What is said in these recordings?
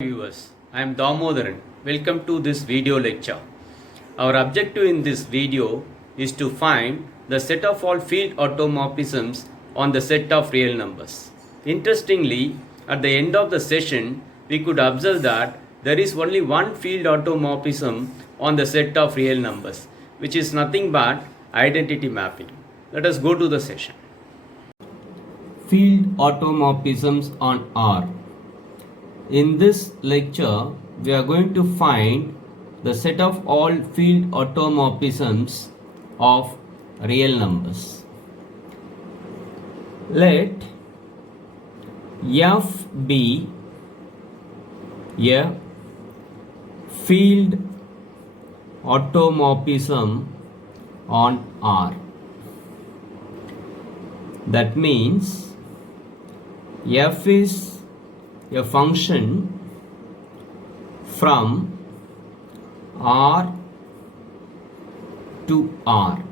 Viewers, I am Damodaran. Welcome to this video lecture. Our objective in this video is to find the set of all field automorphisms on the set of real numbers. Interestingly, at the end of the session, we could observe that there is only one field automorphism on the set of real numbers, which is nothing but identity mapping. Let us go to the session. Field automorphisms on R. In this lecture, we are going to find the set of all field automorphisms of real numbers. Let F be a field automorphism on R. That means F is a function from R to R,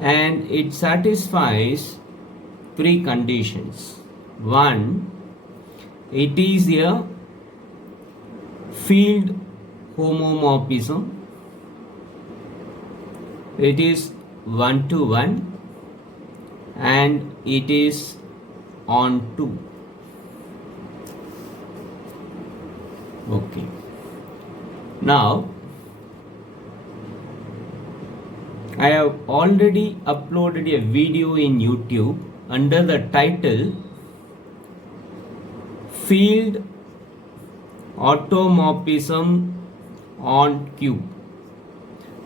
and it satisfies three conditions. One, it is a field homomorphism. It is one to one and it is on to. Okay. Now, I have already uploaded a video in YouTube under the title Field Automorphism on Q.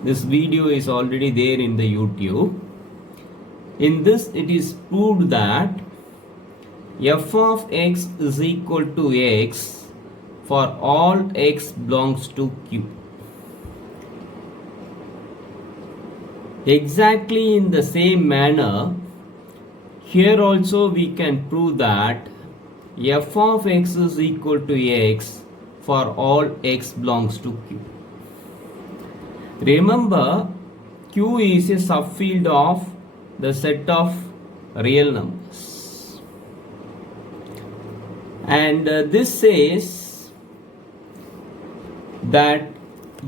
This video is already there in the YouTube. In this, it is proved that f of x is equal to x for all x belongs to Q. Exactly in the same manner, here also we can prove that f of x is equal to x for all x belongs to Q. Remember, Q is a subfield of the set of real numbers. And this says that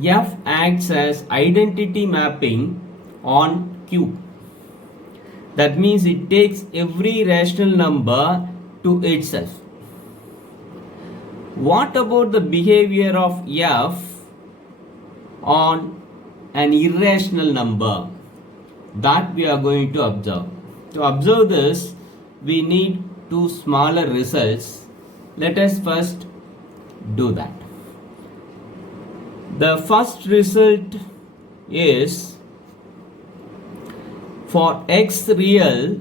F acts as identity mapping on Q. That means it takes every rational number to itself. What about the behavior of F on an irrational number? That we are going to observe. To observe this, we need two smaller results. Let us first do that. The first result is for x real,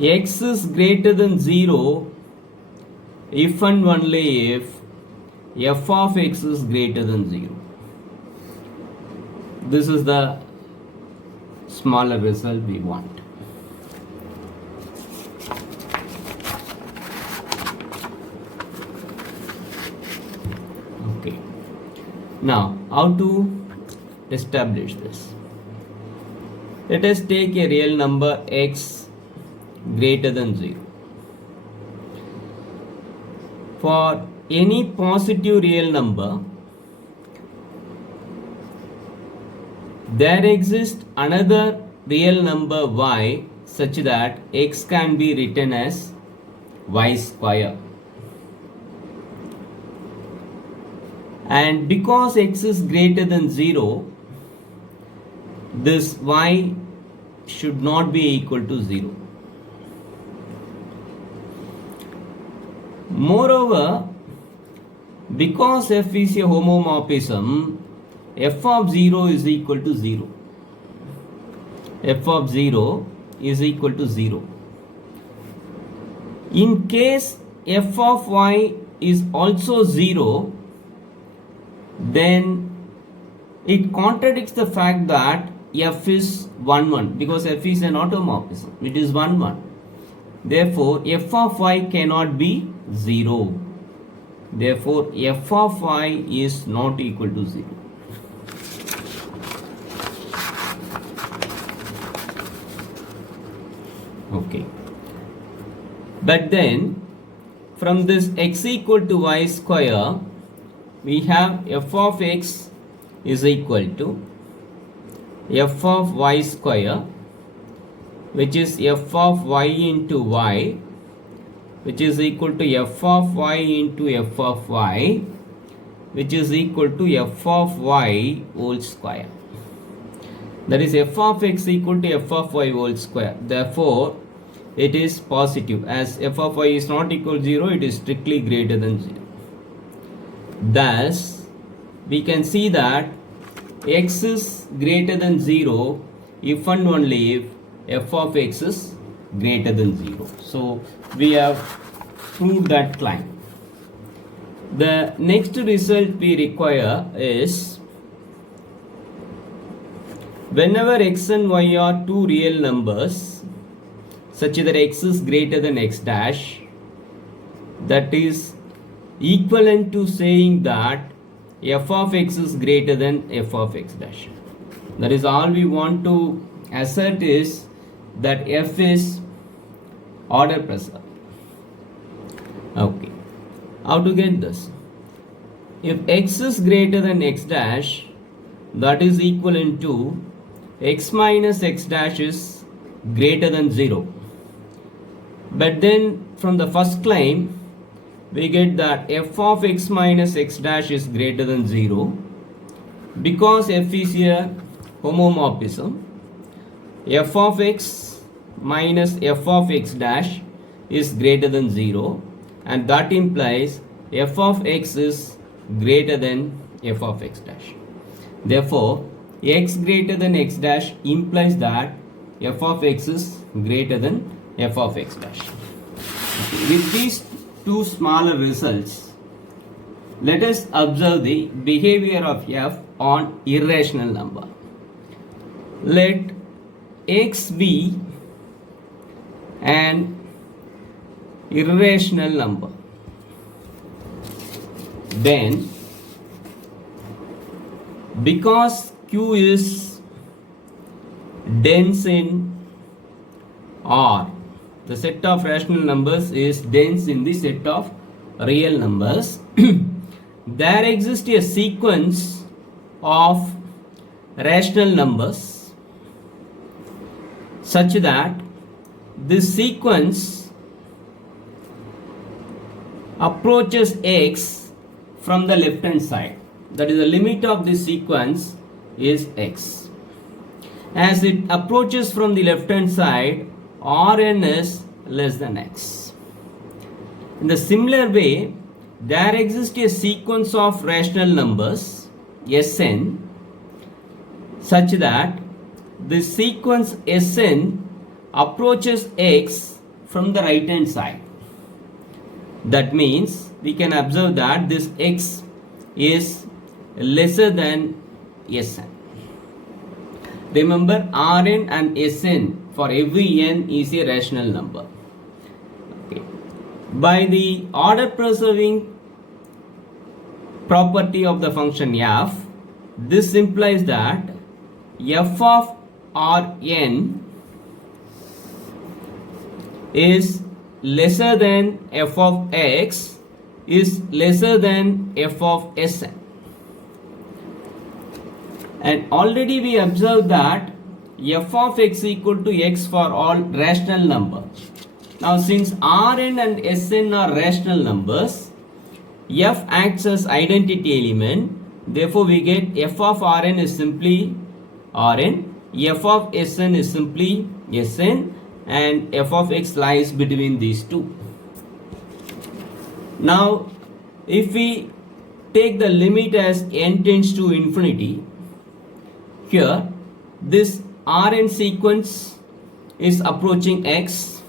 x is greater than 0 if and only if f of x is greater than 0. This is the smaller result we want. Okay. Now, how to establish this? Let us take a real number x greater than 0. For any positive real number, there exists another real number y such that x can be written as y square. And because x is greater than 0, this y should not be equal to 0. Moreover, because f is a homomorphism, f of 0 is equal to 0. F of 0 is equal to 0. In case f of y is also 0, then it contradicts the fact that f is 1 1, because f is an automorphism. It is 1 1. Therefore, f of y cannot be 0. Therefore, f of y is not equal to 0. Okay. But then from this x equal to y square, we have f of x is equal to f of y square, which is f of y into y, which is equal to f of y into f of y, which is equal to f of y whole square. That is f of x equal to f of y whole square. Therefore, it is positive. As f of y is not equal to 0, it is strictly greater than 0. Thus, we can see that x is greater than 0 if and only if f of x is greater than 0. So, we have proved that claim. The next result we require is whenever x and y are two real numbers such that x is greater than x dash, that is equivalent to saying that f of x is greater than f of x dash. That is all we want to assert is that f is order preserved. Okay. How to get this? If x is greater than x dash, that is equivalent to x minus x dash is greater than 0. But then from the first claim, we get that f of x minus x dash is greater than 0 because f is a homomorphism. F of x minus f of x dash is greater than 0, and that implies f of x is greater than f of x dash. Therefore, x greater than x dash implies that f of x is greater than f of x dash. With these two smaller results, let us observe the behavior of f on irrational number. Let x be an irrational number. Then, because q is dense in R, the set of rational numbers is dense in the set of real numbers, there exists a sequence of rational numbers such that this sequence approaches x from the left hand side. That is, the limit of this sequence is x. As it approaches from the left hand side, Rn is less than x. In the similar way, there exists a sequence of rational numbers Sn such that this sequence Sn approaches x from the right hand side. That means we can observe that this x is lesser than Sn. Remember, Rn and Sn for every n is a rational number. Okay. By the order preserving property of the function f, this implies that f of Rn is lesser than f of x is lesser than f of Sn. And already we observed that f of x equal to x for all rational numbers. Now, since Rn and Sn are rational numbers, f acts as identity element. Therefore, we get f of Rn is simply Rn, f of Sn is simply Sn, and f of x lies between these two. Now, if we take the limit as n tends to infinity, here this Rn sequence is approaching x,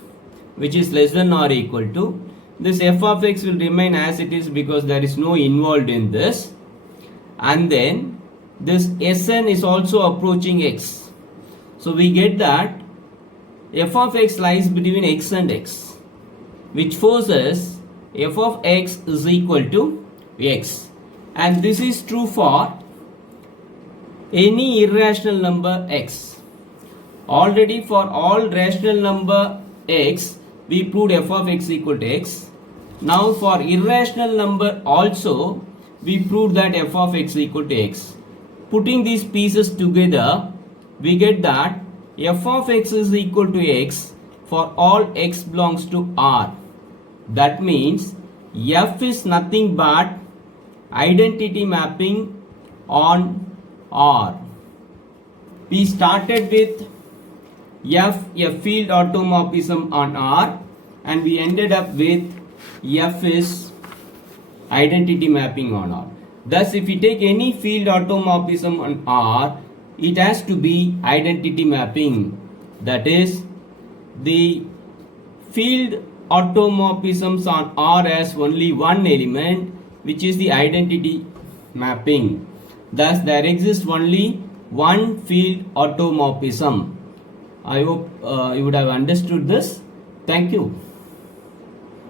which is less than or equal to. This f of x will remain as it is because there is no involved in this. And then this Sn is also approaching x. So we get that f of x lies between x and x, which forces f of x is equal to x. And this is true for any irrational number x. Already for all rational number x, we proved f of x equal to x. Now for irrational number also we proved that f of x equal to x. Putting these pieces together, we get that f of x is equal to x for all x belongs to R. That means f is nothing but identity mapping on R. We started with f, a field automorphism on R, and we ended up with f is identity mapping on R. Thus, if we take any field automorphism on R, it has to be identity mapping. That is, the field automorphisms on R has only one element, which is the identity mapping. Thus, there exists only one field automorphism. I hope you would have understood this. Thank you.